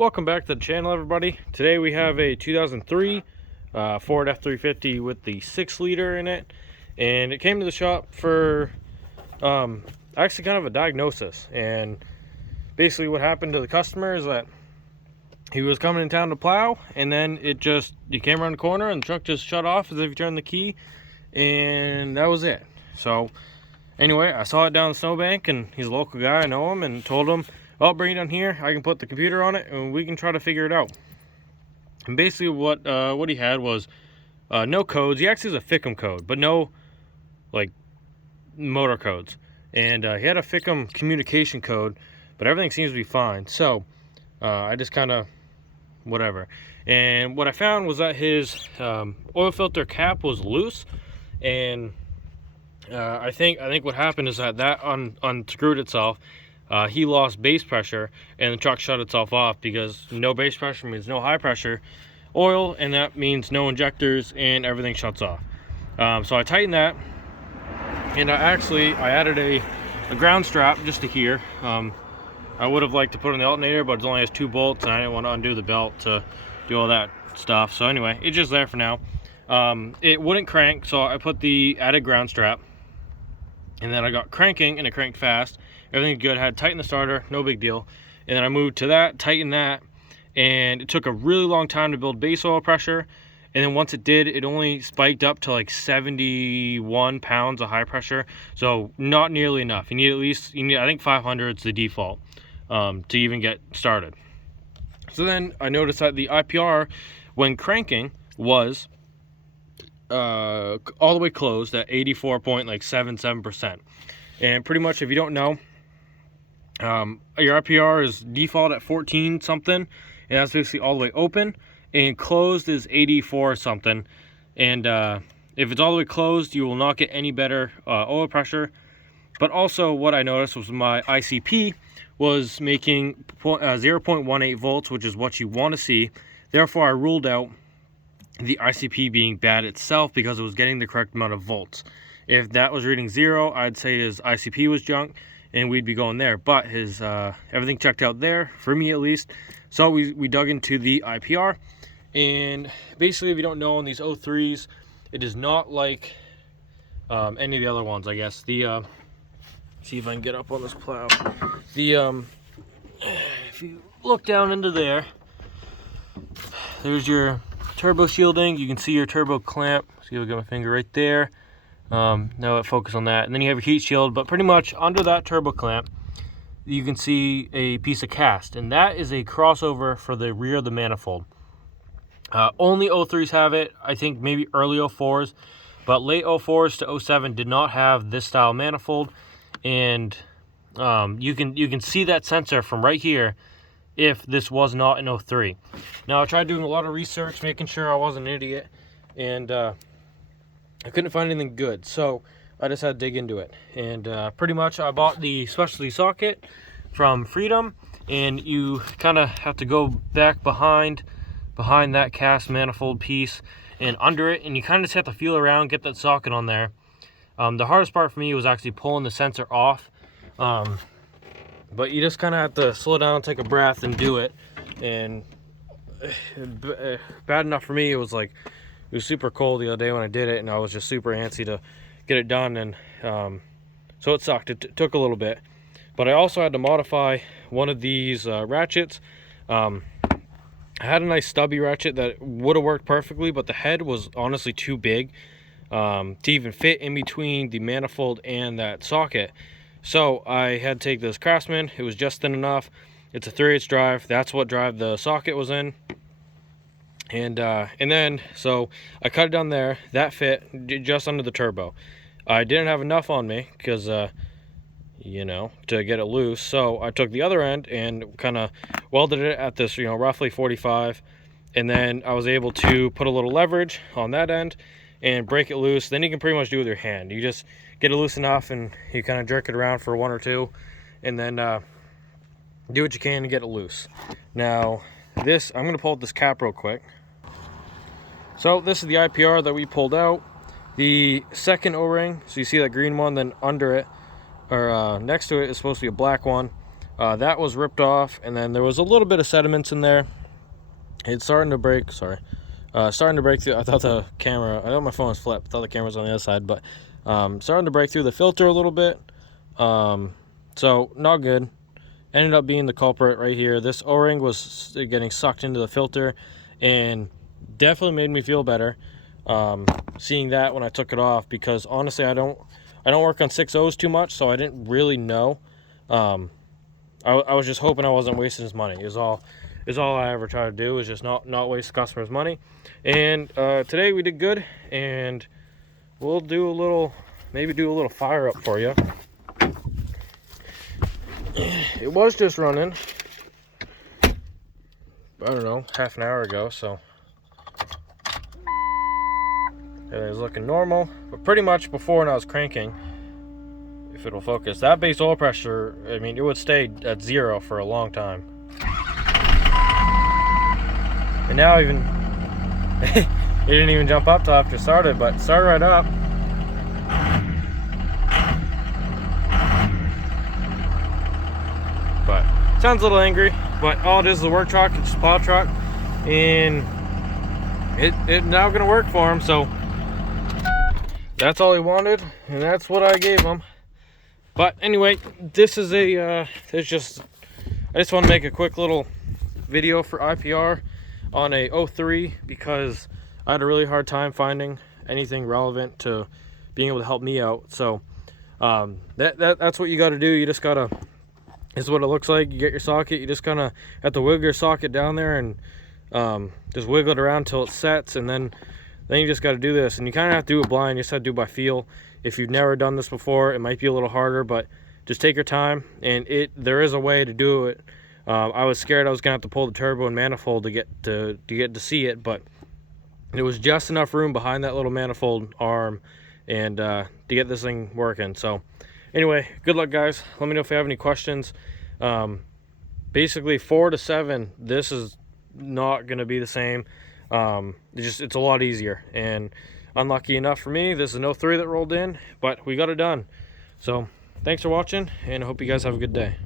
Welcome back to the channel, everybody. Today we have a 2003 Ford F350 with the 6-liter in it, and it came to the shop for actually kind of a diagnosis. And basically what happened to the customer is that he was coming in town to plow, and then he came around the corner and the truck just shut off as if you turned the key, and that was it. So anyway, I saw it down the snowbank, and he's a local guy, I know him, and told him, well, bring it down here, I can put the computer on it and we can try to figure it out. And basically what he had was no codes. He actually has a FICM code, but no like motor codes. And he had a FICM communication code, but everything seems to be fine. So I just kind of whatever. And what I found was that his oil filter cap was loose, and I think what happened is that unscrewed itself. He lost base pressure, and the truck shut itself off, because no base pressure means no high pressure oil, and that means no injectors, and everything shuts off. So I tightened that, and I added a ground strap just to here. I would have liked to put on the alternator, but it only has 2 bolts, and I didn't want to undo the belt to do all that stuff. So anyway, it's just there for now. It wouldn't crank, so I put the added ground strap, and then I got cranking, and it cranked fast. Everything's good. I had to tighten the starter, no big deal. And then I moved to that, tightened that, and it took a really long time to build base oil pressure. And then once it did, it only spiked up to like 71 pounds of high pressure. So not nearly enough. You need I think 500 is the default to even get started. So then I noticed that the IPR when cranking was all the way closed at 84.77%. And pretty much, if you don't know, your IPR is default at 14 something, and that's basically all the way open, and closed is 84 something. And if it's all the way closed, you will not get any better oil pressure. But also what I noticed was my ICP was making 0.18 volts, which is what you want to see. Therefore I ruled out the ICP being bad itself, because it was getting the correct amount of volts. If that was reading 0, I'd say his ICP was junk, and we'd be going there. But his everything checked out there, for me at least. So we dug into the IPR, and basically, if you don't know, on these 03s, it is not like any of the other ones, I guess. The see if I can get up on this plow. The if you look down into there, there's your turbo shielding. You can see your turbo clamp. See if I got my finger right there. Now it focus on that, and then you have your heat shield. But pretty much under that turbo clamp, you can see a piece of cast, and that is a crossover for the rear of the manifold. Only 03s have it. I think maybe early 04s, but late 04s to 07 did not have this style manifold. And you can see that sensor from right here if this was not an 03. Now I tried doing a lot of research, making sure I wasn't an idiot, and I couldn't find anything good, so I just had to dig into it. And pretty much I bought the specialty socket from Freedom, and you kind of have to go back behind that cast manifold piece and under it, and you kind of just have to feel around, get that socket on there. The hardest part for me was actually pulling the sensor off, but you just kind of have to slow down, take a breath, and do it. And bad enough for me, it was super cold the other day when I did it, and I was just super antsy to get it done, and so it sucked. It took a little bit, but I also had to modify one of these ratchets. I had a nice stubby ratchet that would have worked perfectly, but the head was honestly too big to even fit in between the manifold and that socket. So I had to take this Craftsman. It was just thin enough. It's a 3/8 drive. That's what drive the socket was in. And then, so I cut it down there. That fit just under the turbo. I didn't have enough on me, because, you know, to get it loose. So I took the other end and kind of welded it at this, roughly 45. And then I was able to put a little leverage on that end and break it loose. Then you can pretty much do it with your hand. You just get it loose enough, and you kind of jerk it around for 1 or 2. And then do what you can to get it loose. Now, I'm going to pull out this cap real quick. So this is the IPR that we pulled out. The second O-ring, so you see that green one, then under it, or next to it, is supposed to be a black one. That was ripped off, and then there was a little bit of sediments in there. It's starting to break. Sorry. Starting to break through. I thought the camera, I thought my phone was flipped. I thought the camera was on the other side, but starting to break through the filter a little bit. So not good. Ended up being the culprit right here. This O-ring was getting sucked into the filter, and definitely made me feel better seeing that when I took it off, because honestly I don't work on 6.0s too much, so I didn't really know. I was just hoping I wasn't wasting his money. Is all I ever try to do, is just not waste customers' money. And today we did good, and we'll do a little, maybe do a little fire up for you. It was just running, I don't know, half an hour ago, so everything's looking normal. But pretty much before, when I was cranking, if it'll focus, that base oil pressure, I mean, it would stay at 0 for a long time. And now even it didn't even jump up till after it started, but it started right up. But sounds a little angry, but all it is a work truck. It's a plow truck, and it now gonna work for him. So that's all he wanted, and that's what I gave him. But anyway, this is I just want to make a quick little video for IPR on a 03, because I had a really hard time finding anything relevant to being able to help me out. So that's what you got to do. You just gotta, this is what it looks like. You get your socket, you just kind of have to wiggle your socket down there, and just wiggle it around till it sets, and then you just got to do this. And you kind of have to do it blind. You just have to do it by feel. If you've never done this before, it might be a little harder, but just take your time, and there is a way to do it. I was scared I was gonna have to pull the turbo and manifold to get to see it, but it was just enough room behind that little manifold arm, and to get this thing working. So anyway, good luck, guys. Let me know if you have any questions. Basically 4 to 7, this is not gonna be the same. It's a lot easier, and unlucky enough for me, this is an 03 that rolled in, but we got it done. So thanks for watching, and I hope you guys have a good day.